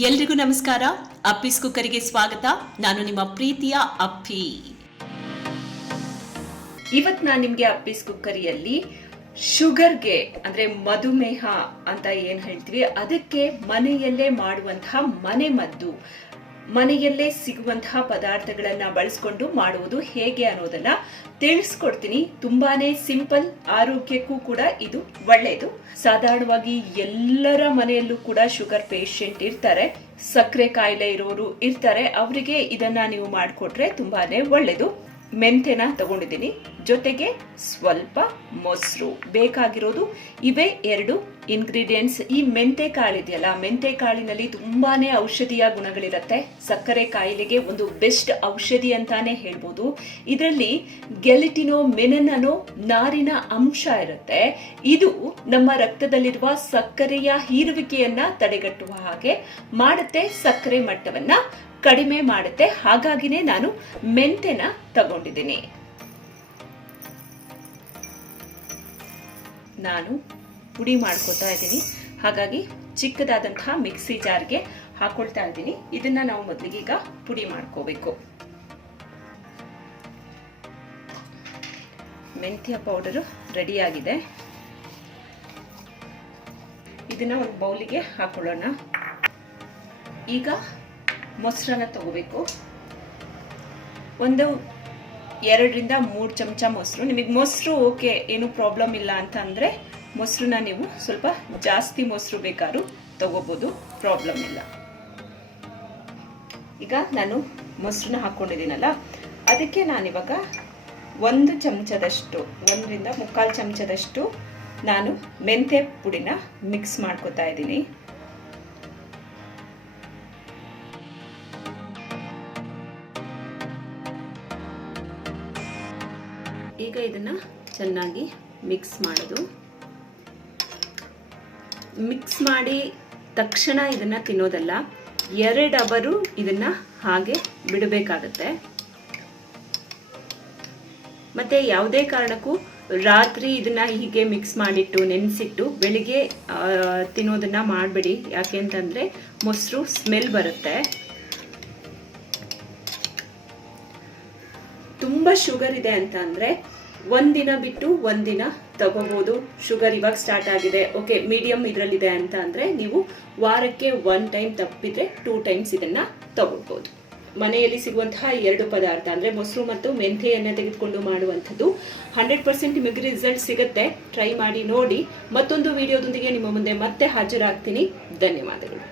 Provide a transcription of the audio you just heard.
ಎಲ್ರಿಗೂ ನಮಸ್ಕಾರ. ಅಪ್ಪೀಸ್ ಕುಕ್ಕರಿಗೆ ಸ್ವಾಗತ. ನಾನು ನಿಮ್ಮ ಪ್ರೀತಿಯ ಅಪ್ಪಿ. ಇವತ್ತು ನಾನು ನಿಮಗೆ ಅಪ್ಪೀಸ್ ಕುಕ್ಕರಿಯಲ್ಲಿ ಶುಗರ್ಗೆ, ಅಂದ್ರೆ ಮಧುಮೇಹ ಅಂತ ಏನ್ ಹೇಳ್ತೀವಿ, ಅದಕ್ಕೆ ಮನೆಯಲ್ಲೇ ಮಾಡುವಂತಹ ಮನೆ ಮದ್ದು. ಮನೆಯಲ್ಲೇ ಸಿಗುವಂತಹ ಪದಾರ್ಥಗಳನ್ನು ಬಳಸ್ಕೊಂಡು ಮಾಡುವುದು ಹೇಗೆ ಅನ್ನೋದನ್ನ ತಿಳಿಸ್ಕೊಡ್ತೀನಿ. ತುಂಬಾನೇ ಸಿಂಪಲ್, ಆರೋಗ್ಯಕ್ಕೂ ಕೂಡ ಇದು ಒಳ್ಳೆಯದು ಸಾಧಾರಣವಾಗಿ ಎಲ್ಲರ ಮನೆಯಲ್ಲೂ ಕೂಡ ಶುಗರ್ ಪೇಷಂಟ್ ಇರ್ತಾರೆ, ಸಕ್ಕರೆ ಕಾಯಿಲೆ ಇರೋರು ಇರ್ತಾರೆ, ಅವರಿಗೆ ಇದನ್ನ ನೀವು ಮಾಡಿಕೊಟ್ರೆ ತುಂಬಾನೇ ಒಳ್ಳೆಯದು ಮೆಂತೆನ ತಗೊಂಡಿದ್ದೀನಿ. ಜೊತೆಗೆ ಸ್ವಲ್ಪ ಮೊಸರು ಬೇಕಾಗಿರೋದು. ಇವೇ ಎರಡು ಇಂಗ್ರೀಡಿಯೆಂಟ್ಸ್ ಈ ಮೆಂತೆ ಕಾಳಿದೆಯಲ್ಲ ಮೆಂತೆ ಕಾಳಿನಲ್ಲಿ ತುಂಬಾನೇ ಔಷಧೀಯ ಗುಣಗಳಿರುತ್ತೆ. ಸಕ್ಕರೆ ಕಾಯಿಲೆಗೆ ಒಂದು ಬೆಸ್ಟ್ ಔಷಧಿ ಅಂತಾನೆ ಹೇಳ್ಬೋದು. ಇದರಲ್ಲಿ ಗೆಲಿಟಿನೋ ಮೆನನ್ ನಾರಿನ ಅಂಶ ಇರುತ್ತೆ. ಇದು ನಮ್ಮ ರಕ್ತದಲ್ಲಿರುವ ಸಕ್ಕರೆಯ ಹೀರುವಿಕೆಯನ್ನ ತಡೆಗಟ್ಟುವ ಹಾಗೆ ಮಾಡುತ್ತೆ, ಸಕ್ಕರೆ ಮಟ್ಟವನ್ನ ಕಡಿಮೆ ಮಾಡುತ್ತೆ. ಹಾಗಾಗಿನೇ ನಾನು ಮೆಂತೆನ ತಗೊಂಡಿದ್ದೀನಿ. ನಾನು ಪುಡಿ ಮಾಡ್ಕೊತಾ ಇದ್ದೀನಿ. ಹಾಗಾಗಿ ಚಿಕ್ಕದಾದಂತಹ ಮಿಕ್ಸಿ ಜಾರ್ಗೆ ಹಾಕೊಳ್ತಾ ಇದ್ದೀನಿ. ಇದನ್ನ ನಾವು ಮೊದಲಿಗೆ ಈಗ ಪುಡಿ ಮಾಡ್ಕೋಬೇಕು. ಮೆಂತ್ಯ ಪೌಡರು ರೆಡಿಯಾಗಿದೆ ಇದನ್ನ ಒಂದು ಬೌಲಿಗೆ ಹಾಕೊಳ್ಳೋಣ. ಈಗ ಮೊಸರನ್ನ ತಗೋಬೇಕು. ಒಂದು ಎರಡರಿಂದ ಮೂರು ಚಮಚ ಮೊಸರು. ನಿಮಗೆ ಮೊಸರು ಓಕೆ, ಏನು ಪ್ರಾಬ್ಲಮ್ ಇಲ್ಲ ಅಂತ ಅಂದರೆ ಮೊಸರನ್ನ ನೀವು ಸ್ವಲ್ಪ ಜಾಸ್ತಿ ಮೊಸರು ಬೇಕಾದ್ರೂ ತಗೋಬೋದು, ಪ್ರಾಬ್ಲಮ್ ಇಲ್ಲ. ಈಗ ನಾನು ಮೊಸರನ್ನ ಹಾಕ್ಕೊಂಡಿದ್ದೀನಲ್ಲ ಅದಕ್ಕೆ ನಾನಿವಾಗ ಒಂದು ಚಮಚದಷ್ಟು, ಒಂದರಿಂದ ಮುಕ್ಕಾಲು ಚಮಚದಷ್ಟು ನಾನು ಮೆಂತ್ಯ ಪುಡಿನ ಮಿಕ್ಸ್ ಮಾಡ್ಕೋತಾ ಇದ್ದೀನಿ. ಈಗ ಇದನ್ನ ಚೆನ್ನಾಗಿ ಮಿಕ್ಸ್ ಮಾಡೋದು. ಮಿಕ್ಸ್ ಮಾಡಿ ತಕ್ಷಣ ಇದನ್ನ ತಿನ್ನೋದಲ್ಲ, ಎರಡು ಅವರು ಇದನ್ನ ಹಾಗೆ ಬಿಡಬೇಕಾಗತ್ತೆ. ಮತ್ತೆ ಯಾವುದೇ ಕಾರಣಕ್ಕೂ ರಾತ್ರಿ ಇದನ್ನ ಹೀಗೆ ಮಿಕ್ಸ್ ಮಾಡಿಟ್ಟು, ನೆನೆಸಿಟ್ಟು, ಬೆಳಿಗ್ಗೆ ತಿನ್ನೋದನ್ನ ಮಾಡಬೇಡಿ. ಯಾಕೆ ಅಂತಂದ್ರೆ ಮೊಸರು ಸ್ಮೆಲ್ ಬರುತ್ತೆ. ತುಂಬ ಶುಗರ್ ಇದೆ ಅಂತ ಅಂದರೆ ಒಂದಿನ ಬಿಟ್ಟು ಒಂದಿನ ತಗೋಬೋದು. ಶುಗರ್ ಇವಾಗ ಸ್ಟಾರ್ಟ್ ಆಗಿದೆ. ಓಕೆ ಮೀಡಿಯಮ್ ಇದರಲ್ಲಿದೆ ಅಂತ ಅಂದರೆ ನೀವು ವಾರಕ್ಕೆ ಒನ್ ಟೈಮ್ ತಪ್ಪಿದ್ರೆ ಟೂ ಟೈಮ್ಸ್ ಇದನ್ನು ತಗೋಬೋದು. ಮನೆಯಲ್ಲಿ ಸಿಗುವಂತಹ ಎರಡು ಪದಾರ್ಥ ಅಂದರೆ ಮೊಸರು ಮತ್ತು ಮೆಂತೆಯನ್ನು ತೆಗೆದುಕೊಂಡು ಮಾಡುವಂಥದ್ದು ಹಂಡ್ರೆಡ್ ಪರ್ಸೆಂಟ್ ನಿಮಗೆ ರಿಸಲ್ಟ್ ಸಿಗುತ್ತೆ. ಟ್ರೈ ಮಾಡಿ ನೋಡಿ. ಮತ್ತೊಂದು ವಿಡಿಯೋದೊಂದಿಗೆ ನಿಮ್ಮ ಮುಂದೆ ಮತ್ತೆ ಹಾಜರಾಗ್ತೀನಿ. ಧನ್ಯವಾದಗಳು.